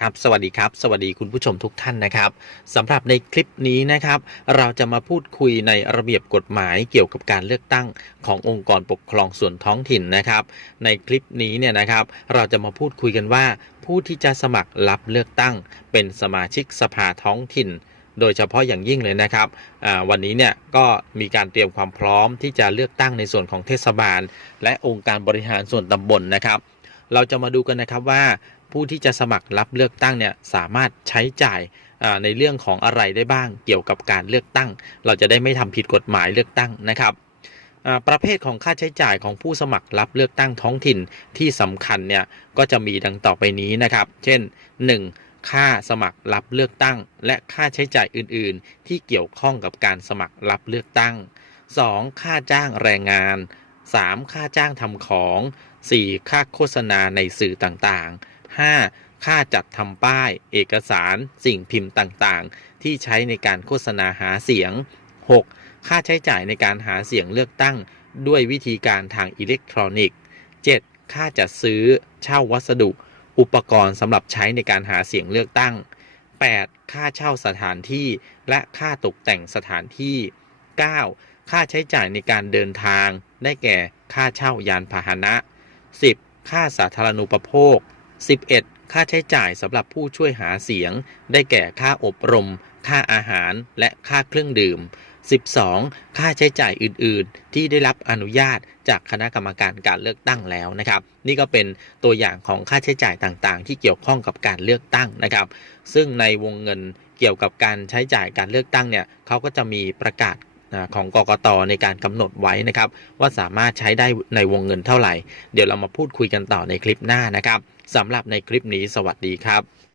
ครับสวัสดีครับ สวัสดีคุณผู้ชมทุกท่านนะครับสำหรับในคลิปนี้นะครับ เราจะมาพูดคุยในระเบียบกฎหมายเกี่ยวกับการเลือกตั้งขององค์กรปกครองส่วนท้องถิ่นนะครับ ในคลิปนี้เนี่ยนะครับ เราจะมาพูดคุยกันว่า ผู้ที่จะสมัครรับเลือกตั้ง เป็นสมาชิกสภาท้องถิ่น โดยเฉพาะอย่างยิ่งเลยนะครับวันนี้เนี่ยก็มีการเตรียมความพร้อมที่จะเลือกตั้งในส่วนของเทศบาล และองค์การบริหารส่วนตำบลนะครับเราจะมาดูกันนะครับว่า ผู้ที่จะสมัครรับเลือกตั้งเนี่ยสามารถใช้จ่ายในเรื่องของอะไรได้บ้างเกี่ยวกับการเลือกตั้ง เราจะได้ไม่ทำผิดกฎหมายเลือกตั้งนะครับประเภทของค่าใช้จ่ายของผู้สมัครรับเลือกตั้งท้องถิ่นที่สำคัญเนี่ยก็จะมีดังต่อไปนี้นะครับ เช่น 1. ค่าสมัครรับเลือกตั้ง และค่าใช้จ่ายอื่น ๆ ที่เกี่ยวข้องกับการสมัครรับเลือกตั้ง 2. ค่าจ้างแรงงาน 3. ค่าจ้างทำของ 4. ค่าโฆษณาในสื่อต่างๆ 5. ค่าจัดทำป้าย เอกสาร สิ่งพิมพ์ต่างๆ ที่ใช้ในการโฆษณาหาเสียง 6. ค่าใช้จ่ายในการหาเสียงเลือกตั้ง ด้วยวิธีการทางอิเล็กทรอนิกส์ 7. ค่าจัดซื้อ เช่าวัสดุ อุปกรณ์สำหรับใช้ในการหาเสียงเลือกตั้ง 8. ค่าเช่าสถานที่ และค่าตกแต่งสถานที่ 9. ค่าใช้จ่ายในการเดินทาง ได้แก่ ค่าเช่ายานพาหนะ 10. ค่าสาธารณูปโภค 11. ค่าใช้จ่ายสำหรับผู้ช่วยหาเสียง ได้แก่ค่าอบรม ค่าอาหาร และค่าเครื่องดื่ม 12. ค่าใช้จ่ายอื่น ๆ ที่ได้รับอนุญาตจากคณะกรรมการการเลือกตั้งแล้วนะครับ นี่ก็เป็นตัวอย่างของค่าใช้จ่ายต่างๆ ที่เกี่ยวข้องกับการเลือกตั้งนะครับ ซึ่งในวงเงินเกี่ยวกับการใช้จ่ายการเลือกตั้งเนี่ยเขาก็จะมีประกาศ ของกกตในการกำหนดไว้นะครับ ว่าสามารถใช้ได้ในวงเงินเท่าไหร่ เดี๋ยวเรามาพูดคุยกันต่อในคลิปหน้านะครับสำหรับในคลิปนี้สวัสดีครับ